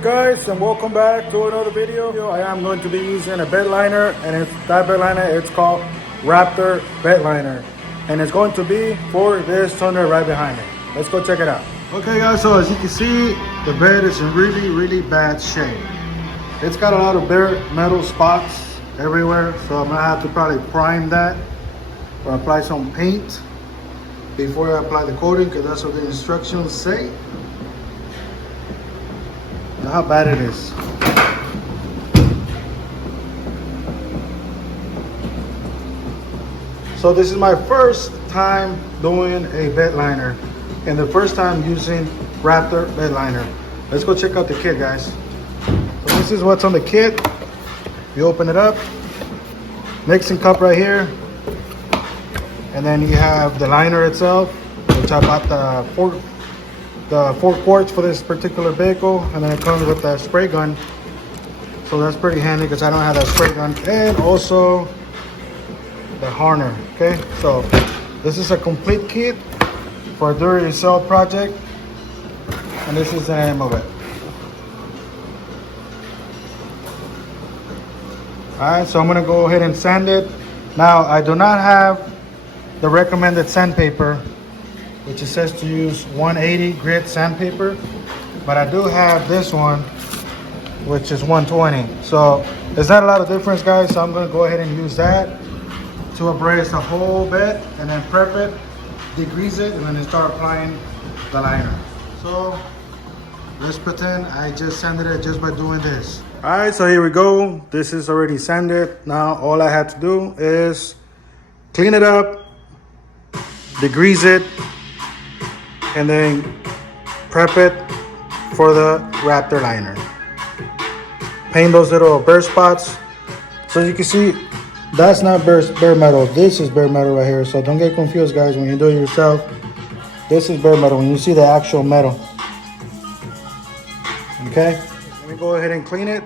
up guys, and welcome back to another video. I am going to be using a bed liner, and that bed liner, it's called Raptor bed liner, and it's going to be for this tunnel right behind me. Let's go check it out. Okay guys, so as you can see, the bed is in really bad shape. It's got a lot of bare metal spots everywhere, so I'm gonna have to probably prime that or apply some paint before I apply the coating, because that's what the instructions say. Look how bad it is. So this is my first time doing a bed liner, and the first time using Raptor bed liner. Let's go check out the kit, guys. So this is what's on the kit. You open it up, mixing cup right here, and then you have the liner itself, which I bought the 4 quarts for this particular vehicle, and then it comes with that spray gun, so that's pretty handy because I don't have that spray gun, and also the harner. Okay, so this is a complete kit for a do-it-yourself project, and this is the name of it. Alright, so I'm gonna go ahead and sand it. Now I do not have the recommended sandpaper, which it says to use 180 grit sandpaper, but I do have this one, which is 120. So there's not a lot of difference, guys, so I'm going to go ahead and use that to abrase the whole bed, and then prep it, degrease it, and then start applying the liner. So let's pretend I just sanded it just by doing this. All right, so here we go. This is already sanded. Now all I had to do is clean it up, degrease it, and then prep it for the Raptor liner. Paint those little bare spots. So you can see, that's not bare metal. This is bare metal right here. So don't get confused, guys, when you do it yourself. This is bare metal when you see the actual metal. Okay, let me go ahead and clean it,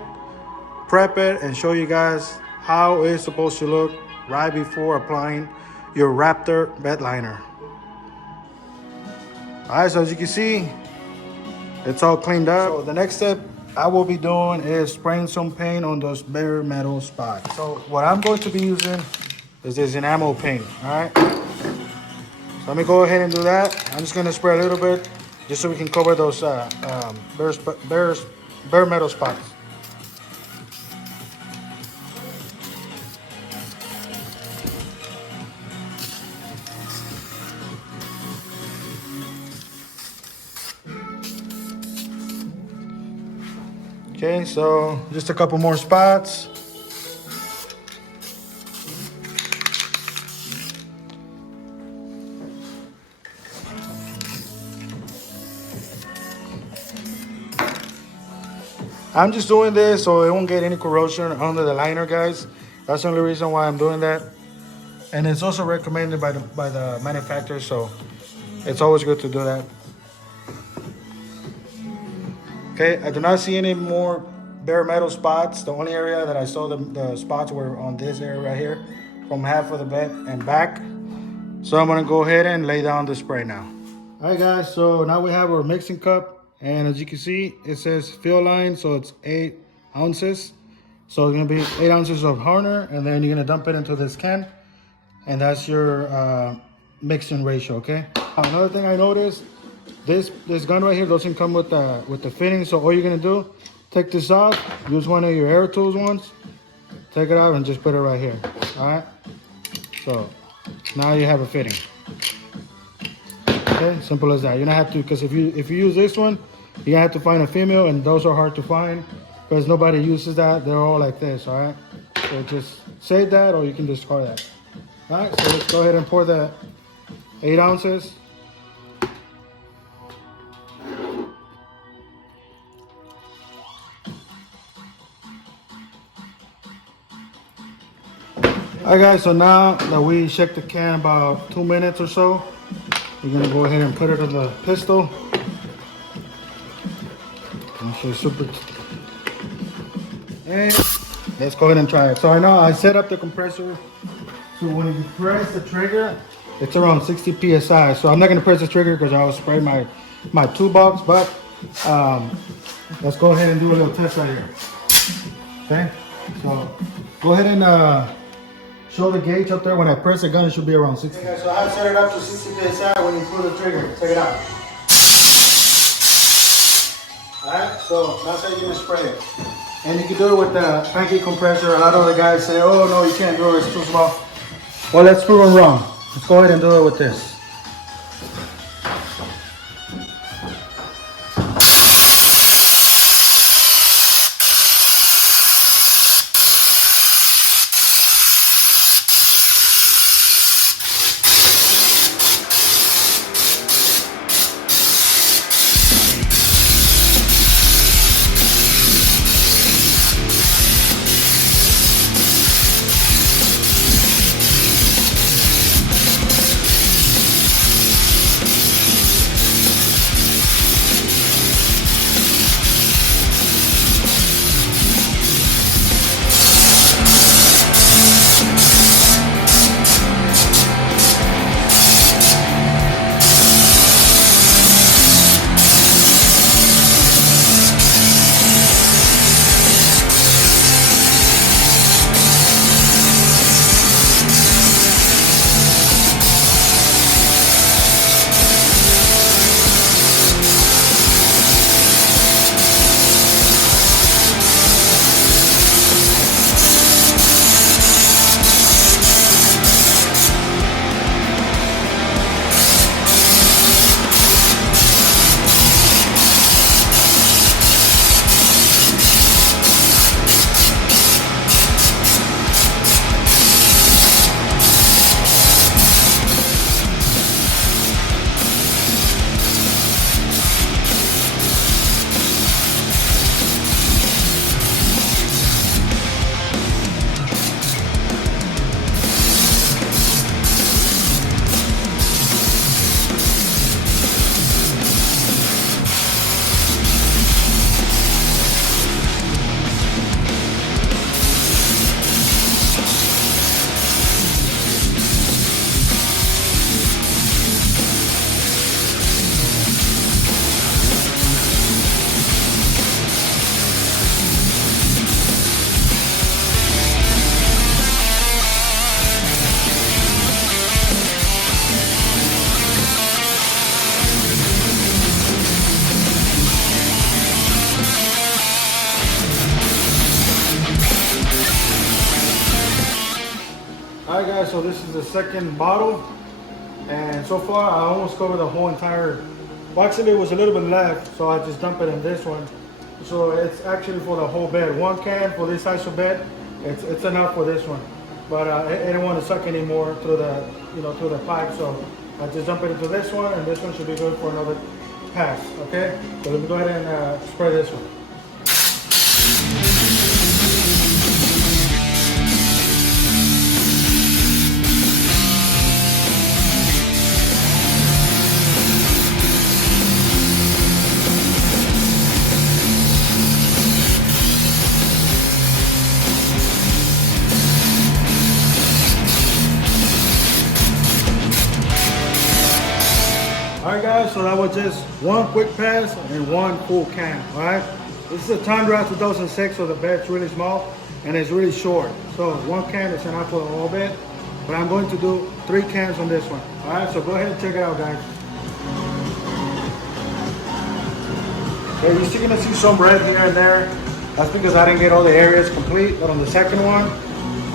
prep it, and show you guys how it's supposed to look right before applying your Raptor bed liner. Alright, so as you can see, it's all cleaned up. So the next step I will be doing is spraying some paint on those bare metal spots. So what I'm going to be using is this enamel paint. Alright, so let me go ahead and do that. I'm just going to spray a little bit just so we can cover those bare metal spots. Okay, so just a couple more spots. I'm just doing this so it won't get any corrosion under the liner, guys. That's the only reason why I'm doing that. And it's also recommended by the manufacturer, so it's always good to do that. Okay, I do not see any more bare metal spots. The only area that I saw the spots were on this area right here, from half of the bed and back. So I'm gonna go ahead and lay down the spray now. All right, guys, so now we have our mixing cup, and as you can see, it says fill line, so it's 8 ounces. So it's gonna be 8 ounces of harner, and then you're gonna dump it into this can, and that's your mixing ratio, okay? Another thing I noticed, this gun right here doesn't come with the fitting, so all you're gonna do, take this off, use one of your air tools ones, take it out and just put it right here. All right, so now you have a fitting. Okay, simple as that. You don't have to, because if you use this one, you're gonna have to find a female, and those are hard to find because nobody uses that. They're all like this. All right, so just save that, or you can discard that. All right, so let's go ahead and pour the 8 ounces. Alright, guys, so now that we checked the can about 2 minutes or so, we're gonna go ahead and put it in the pistol. Super. And let's go ahead and try it. So I know I set up the compressor, so when you press the trigger, it's around 60 psi. So I'm not gonna press the trigger because I'll spray my toolbox, but let's go ahead and do a little test right here. Okay, so go ahead and show the gauge up there. When I press the gun, it should be around 60. Okay, so I have set it up to 60 psi when you pull the trigger. Check it out. Alright, so that's how you're gonna spray it. And you can do it with the pancake compressor. A lot of other guys say, oh no, you can't do it, it's too small. Well, let's prove them wrong. Let's go ahead and do it with this. Alright guys, so this is the second bottle, and so far I almost covered the whole entire, well actually it was a little bit left, so I just dumped it in this one. So it's actually for the whole bed. One can for this size of bed, it's enough for this one. But I didn't want to suck anymore through the, through the pipe, so I just dump it into this one, and this one should be good for another pass, okay? So let me go ahead and spray this one. Alright guys, so that was just one quick pass and one full can, alright? This is a Tundra 2006, so the bed's really small and it's really short. So one can is enough for the whole bed, but I'm going to do 3 cans on this one. Alright, so go ahead and check it out guys. Okay, you're still gonna see some red here and there. That's because I didn't get all the areas complete, but on the second one,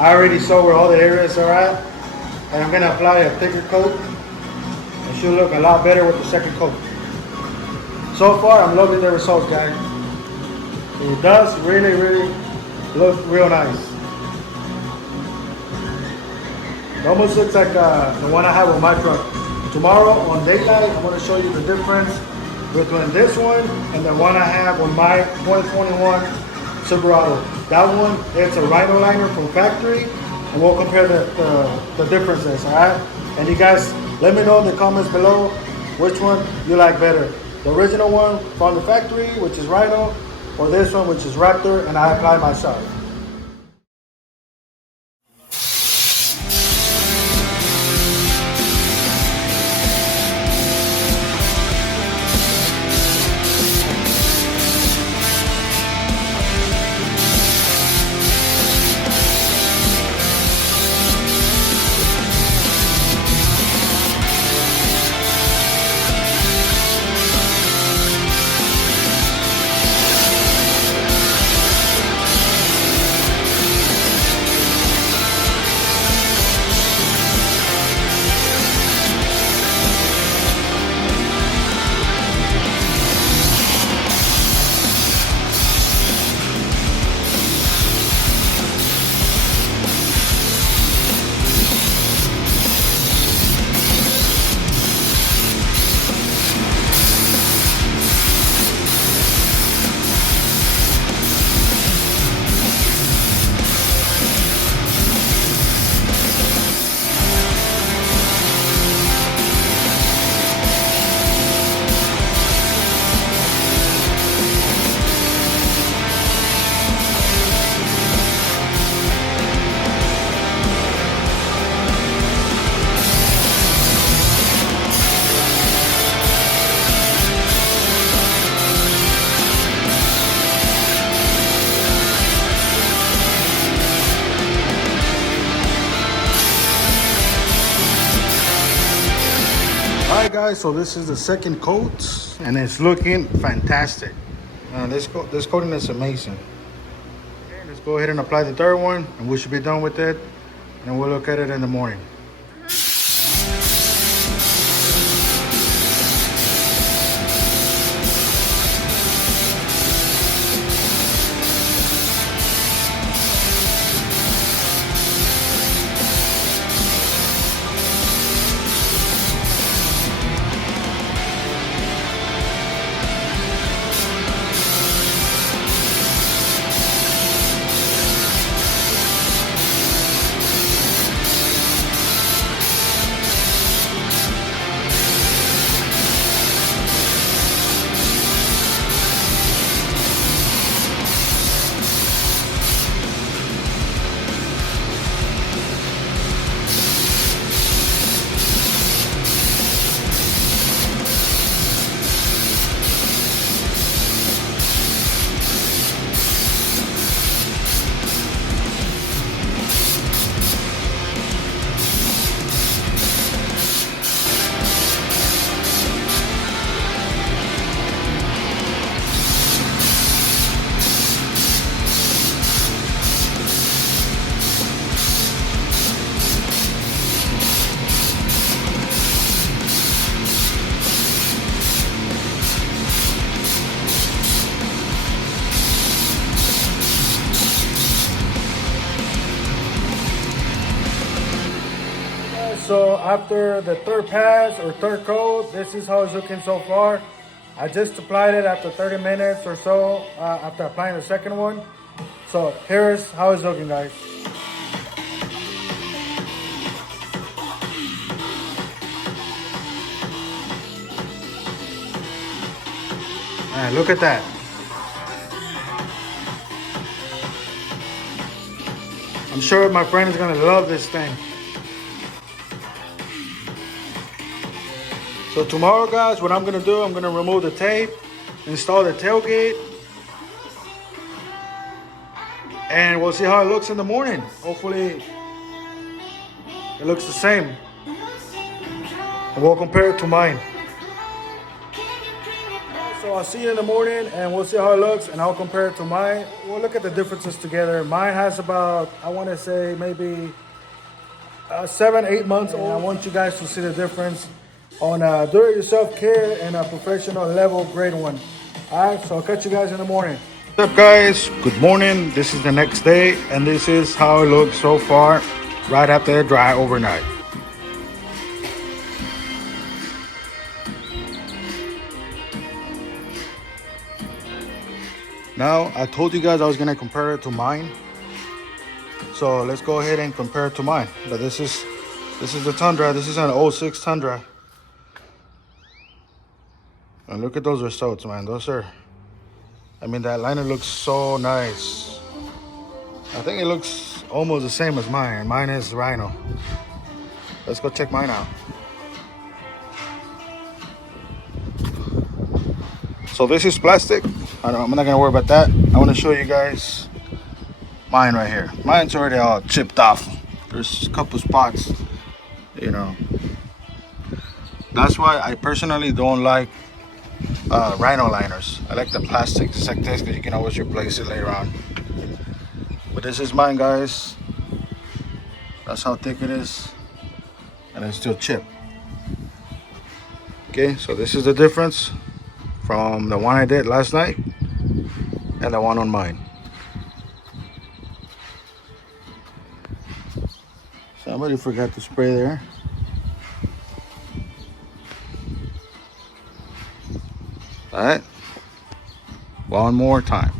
I already saw where all the areas are at. And I'm gonna apply a thicker coat. It should look a lot better with the second coat. So far, I'm loving the results, guys. It does really, really look real nice. It almost looks like the one I have with my truck. Tomorrow on daylight, I'm going to show you the difference between this one and the one I have on my 2021 Silverado. That one, it's a Rhino liner from factory, and we'll compare the differences, all right? And you guys, let me know in the comments below which one you like better. The original one from the factory, which is Rhino, or this one, which is Raptor, and I apply myself. guys, so this is the second coat and it's looking fantastic. This coating is amazing. Okay, let's go ahead and apply the third one and we should be done with it, and we'll look at it in the morning. So after the third pass or third coat, this is how it's looking so far. I just applied it after 30 minutes or so after applying the second one. So here's how it's looking, guys. Man, look at that. I'm sure my friend is gonna love this thing. So tomorrow, guys, what I'm gonna do, I'm gonna remove the tape, install the tailgate, and we'll see how it looks in the morning. Hopefully it looks the same. And we'll compare it to mine. So I'll see you in the morning and we'll see how it looks and I'll compare it to mine. We'll look at the differences together. Mine has about, I wanna say maybe 7-8 months old. I want you guys to see the difference on do-it-yourself care and a professional level grade one. All right, so I'll catch you guys in the morning. What's up, guys? Good morning. This is the next day, and this is how it looks so far right after it dry overnight. Now, I told you guys I was gonna compare it to mine. So let's go ahead and compare it to mine. But this is the Tundra. This is an 06 Tundra. And look at those results, man. I mean, that liner looks so nice. I think it looks almost the same as mine. Mine is Rhino. Let's go check mine out. So this is plastic. I'm not gonna worry about that. I wanna show you guys mine right here. Mine's already all chipped off. There's a couple spots, you know. That's why I personally don't like Rhino liners. I like the plastic just like this because you can always replace it later on. But this is mine, guys. That's how thick it is, and it's still chipped. Okay, so this is the difference from the one I did last night and the one on mine. Somebody forgot to spray there. All right, one more time.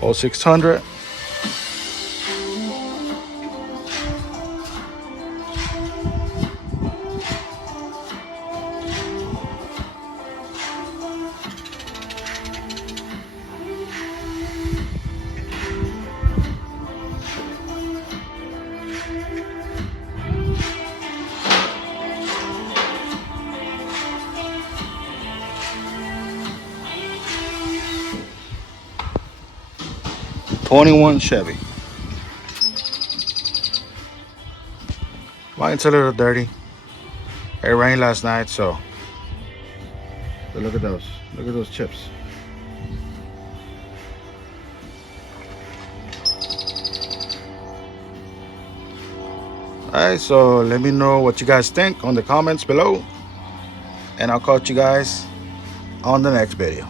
0600. '21 Chevy. Mine's a little dirty. It rained last night, so look at those. Look at those chips. Alright, so let me know what you guys think on the comments below. And I'll catch you guys on the next video.